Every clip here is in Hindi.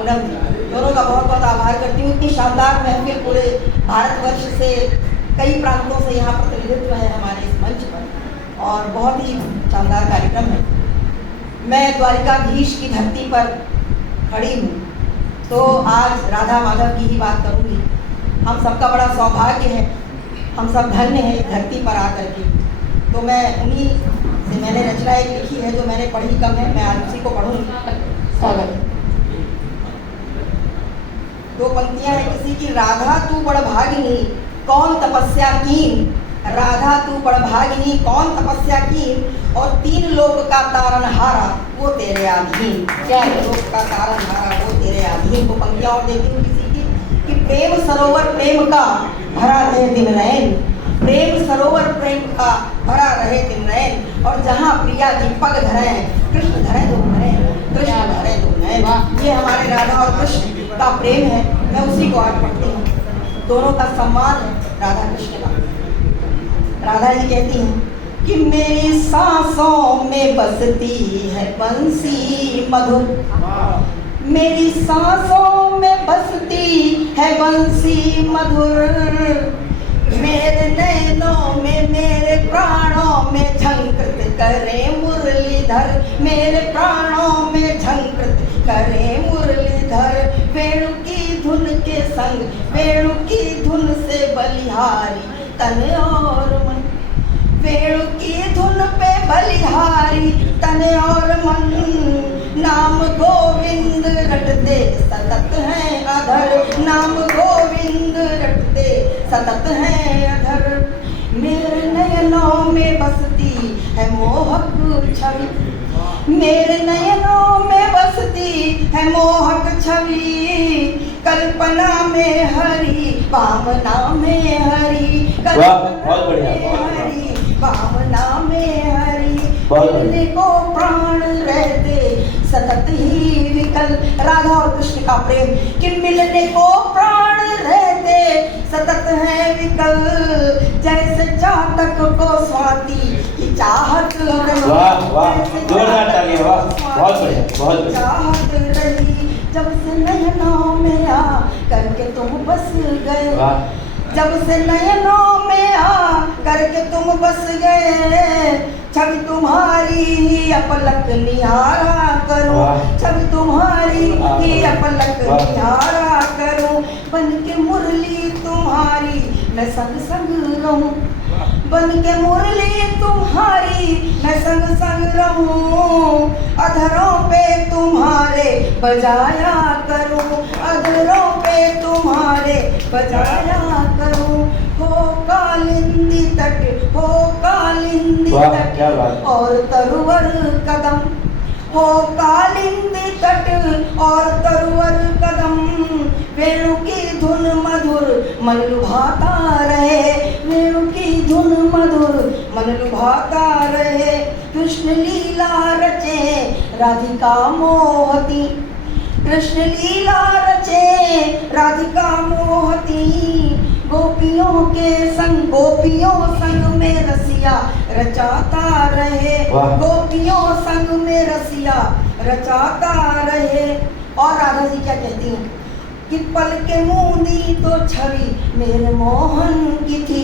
पूनम जी, दोनों का बहुत बहुत आभार करती हूँ। इतनी शानदार महफिल पूरे भारतवर्ष से कई प्रांतों से यहाँ प्रतिनिधित्व है हमारे इस मंच पर और बहुत ही शानदार कार्यक्रम है। मैं द्वारिकाधीश की धरती पर खड़ी हूँ तो आज राधा माधव की ही बात करूँगी। हम सबका बड़ा सौभाग्य है, हम सब धन्य हैं इस धरती पर आकर के। तो मैं उन्हीं से मैंने रचना एक लिखी है जो मैंने पढ़ी कम है, मैं आज उसी को पढ़ूँगी। स्वागत है। दो पंक्तियाँ हैं किसी की। राधा तू बड़ भागिनी कौन तपस्या कीन, राधा तू बड़ भागिनी कौन तपस्या कीन, और तीन लोक का तारनहारा वो तेरे अधीन। क्या लोक का तारनहारा वो तेरे अधीन। तो पंक्तियाँ और देती हूँ किसी की कि प्रेम सरोवर प्रेम का भरा रहे दिन रैन, प्रेम सरोवर प्रेम का भरा रहे दिन रैन, और जहाँ प्रिया जी पग धरें कृष्ण धरे दो नैन, कृष्ण धरे दो नैन। ये हमारे राधा और कृष्ण का प्रेम है, मैं उसी को आज पढ़ती हूँ। दोनों का सम्मान है राधा कृष्ण का। राधा जी कहती हैं कि मेरी सांसों में बसती है बंसी मधुर, मेरी सांसों में बसती है बंसी मधुर, मेरे नैनों में मेरे प्राणों में झंकृत करे मुरलीधर, मेरे प्राणों में झंकृत करे मुरलीधर। वेणु की धुन के संग वेणु की धुन से बलिहारी तन और मन, वेणु की धुन पे बलिहारी तन और मन, नाम गोविंद रटते सतत हैं अधर, नाम गोविंद रटते सतत हैं अधर। मेरे नयनों में बसती है मोहक छवि, मेरे नयनों में बसती है मोहक छवि, कल्पना में हरि भावना में हरि, कल्पना में हरि भावना में हरि, मिलने को प्राण रहते सतत ही विकल। राधा और कृष्ण का प्रेम कि मिलने को प्राण रहते सतत है विकल, जैसे चातक को स्वाति की चाहत चाहत रही, जब से नयनों में आ करके तुम बस गए, जब से नयनों में आ करके तुम बस गए, छवि तुम्हारी ही अपलक निहारा करूं, छवि तुम्हारी ही अपलक निहारा करूं, बन के मुरली तुम्हारी मैं संग संग रहूं, बन के मुरली तुम्हारी मैं संग संग रहूं, अधरों पे तुम्हारे बजाया करूं, अधरों पे तुम्हारे बजाया करूं। हो कालिंदी तट, हो कालिंदी तट और तरुवर कदम, हो कालिंदी तट और तरुवर कदम, वेणु की धुन मधुर मन लुभाता रहे, वेणु की धुन मधुर मन लुभाता रहे। कृष्ण लीला रचे राधिका मोहती, कृष्ण लीला रचे राधिका मोहती, गोपियों के संग गोपियों संग में रसिया रचाता रहे, गोपियों संग में रसिया रचाता रहे। और राधा जी क्या कहती हैं कि पल के मूंदी तो छवि मेरे मोहन की थी,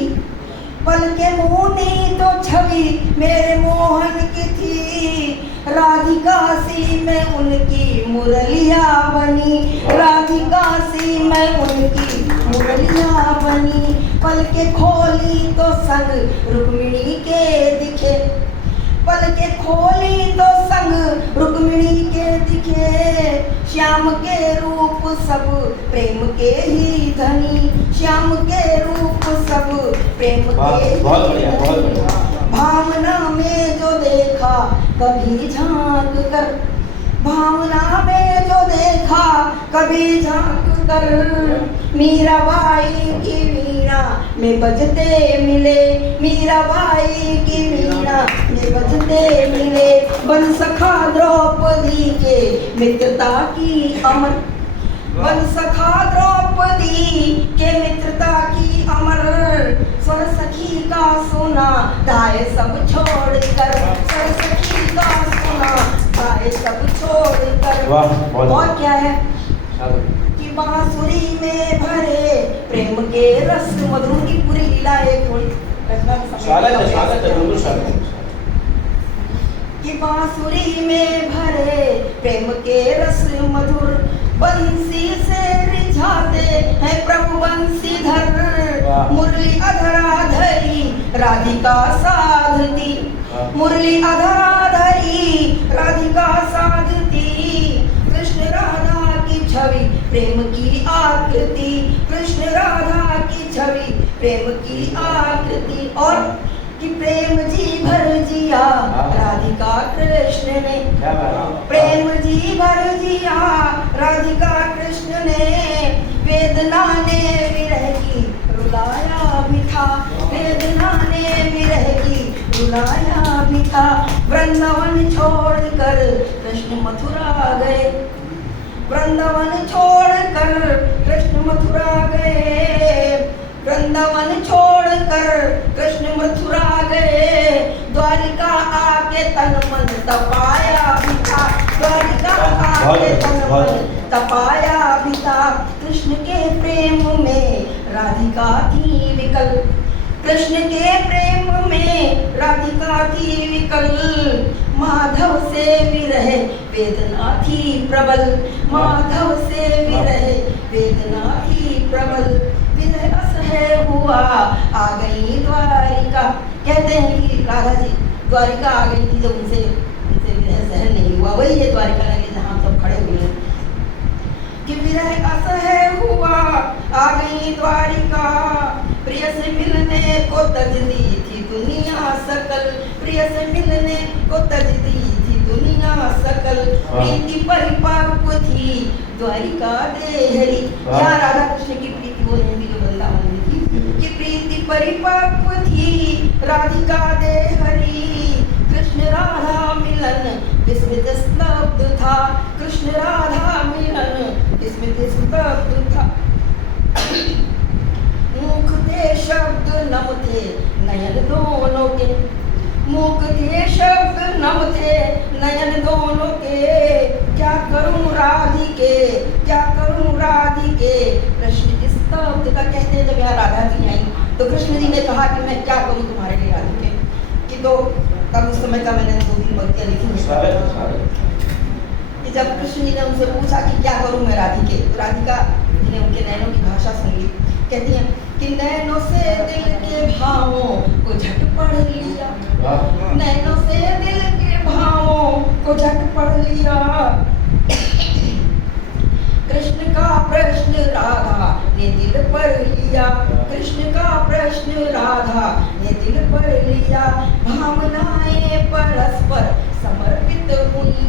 पल के मूंदी तो छवि मेरे मोहन की थी, राधिका सी में उनकी मुरलिया बनी, राधिका सी में उनकी मुरलिया बनी, पल के खोली तो संग रुक्मिणी के दिखे, पल के खोली तो संग रुक्मिणी के दिखे, श्याम के रूप सब प्रेम के ही धनी, श्याम के रूप सब प्रेम के ही धनी, भावना में जो देखा कभी झांक कर, भावना में जो देखा कभी झांक कर, मीराबाई की वीणा में बजते मिले, मीराबाई की वीणा में बजते मिले, बन सखा द्रौपदी के मित्रता की अमर, बन सखा द्रौपदी के मित्रता की अमर, स्वर सखी का सुना गाए सब छोड़ कर, स्वर सखी का सुना गाए सब छोड़ कर। और क्या है कि बांसुरी में भरे प्रेम के रस मधुर की पूरी लीला एक थोड़ी कि बांसुरी में भरे प्रेम के रस मधुर बंसी से रिझाते हैं प्रभु बंसीधर मुरली अधराधरी राधिका साधती मुरली अधराधरी राधिका साधती कृष्ण राधा की छवि प्रेम की आकृति कृष्ण राधा की छवि प्रेम की आकृति और कि प्रेम जी भर जिया राधिका कृष्ण ने प्रेम जी भर जिया राधिका कृष्ण ने वेदना ने विरह की रुलाया भी था वेदना ने विरह की रुलाया भी था वृंदावन छोड़कर कृष्ण मथुरा गए वृंदावन छोड़कर कृष्ण मथुरा गए वृंदावन छोड़कर कृष्ण मथुरा गए द्वारिका आके तन मन तपाया भी था द्वारिका आके तन मन तपाया भी था कृष्ण के प्रेम में राधिका थी विकल कृष्ण के प्रेम में राधिका थी विकल माधव से विरह वेदना थी प्रबल माधव से विरह वेदना थी प्रबल विरह असह्य हुआ आ गई द्वारिका कहते हैं कि राधा जी द्वारिका आ गई थी जब उनसे विरह सहन नहीं हुआ वही है द्वारिका नगरी जहाँ हम सब खड़े हुए हैं कि विरह असह्य हुआ आ गई द्वारिका प्रिय से मिलने को तजदी थी दुनिया सकल प्रिय से मिलने को तजदी थी दुनिया सकल प्रीति परिपक्व थी द्वारिका देहरी यहाँ राधा कृष्ण की प्रीति वो नहीं जो वृंदावन में थी कि प्रीति परिपक्व थी राधिका देहरी कृष्ण राधा मिलन विस्मित स्तब्ध था कृष्ण राधा मिलन विस्मित स्तब्ध था मुख थे शब्द नम थे नयन दोनों के मुख थे शब्द नम थे नयन दोनों के क्या करूं राधिके क्या करूं राधिके कृष्ण स्तब्धता कहते हैं जब यहाँ राधा जी आई तो कृष्ण जी ने कहा कि मैं क्या करूं तुम्हारे लिए राधिके कि तो तब उस समय का मैंने 2-3 पंक्तियां लिखी कि जब कृष्ण जी ने उनसे पूछा कि क्या करूं मैं राधिके तो राधिका जी ने उनके नैनों की भाषा सुन ली कहती हैं कि नैनों से दिल के भावों को झट पढ़ लिया नैनों से दिल के भावों को झट पढ़ लिया कृष्ण का प्रश्न राधा ने दिल पर लिया कृष्ण का प्रश्न राधा ने दिल पर लिया भावनाएं परस्पर समर्पित हुई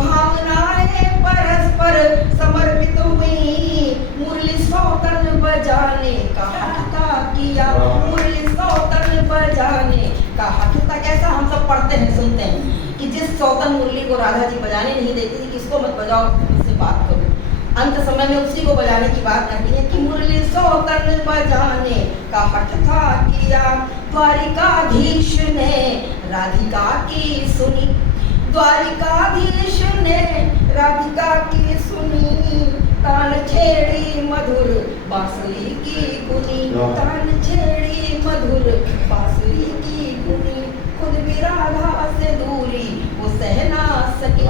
भावनाएं परस्पर समर्पित हुई मुरली सौतन बजाने का हकता किया मुरली सौतन बजाने का हकता कैसा हम सब पढ़ते हैं सुनते हैं कि जिस सौतन मुरली को राधा जी बजाने नहीं देती थी किसको मत बजाओ उससे बात करो अंत समय में उसी को बजाने की बात करती है कि मुरली सौतन बजाने का हक था किया द्वारिकाधीश ने राधिका की सुनी द्वारिकाधीश ने राधिका की सुनी तान छेड़ी मधुर बांसुरी की गुनी तान छेड़ी मधुर बांसुरी की गुनी खुद भी राधा से दूरी वो सह ना सके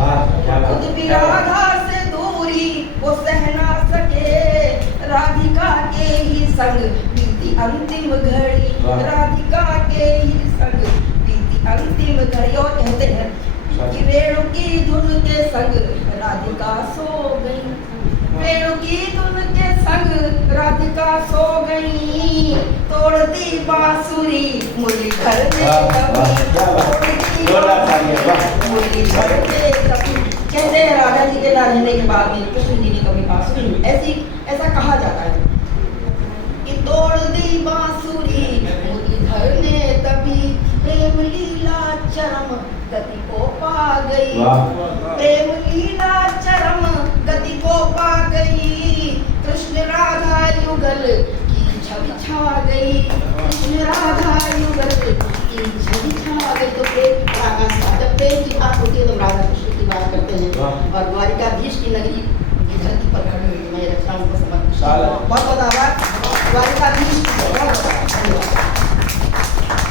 खुद भी राधा से दूरी वो सह ना सके राधिका के ही संग बीती अंतिम घड़ी राधिका के ही संग बीती अंतिम घड़ी और कहते हैं कि वेणु की धुन के संग राधिका सो गई वेणु की धुन के संग राधिका सो गई तोड़ दी बांसुरी मुरली घर में मुरली घर में कहते हैं राधा जी के ना रहने के बाद में कृष्ण जी ने कभी बांसुरी ऐसा कहा जाता है कि तोड़ दी बांसुरी मुरली घर ने तभी प्रेम लीला चरम गति को पा गई प्रेम लीला चरम गति को पा गई कृष्ण राधा युगल की छवि छा गई कृष्ण राधा युगल की छवि छा गई तो प्रेम जब प्रेम की बात होती है तो राधा कृष्ण की बात करते हैं और द्वारिकाधीश की नगरी धरती पर बहुत बहुत आभार द्वारिकाधीश।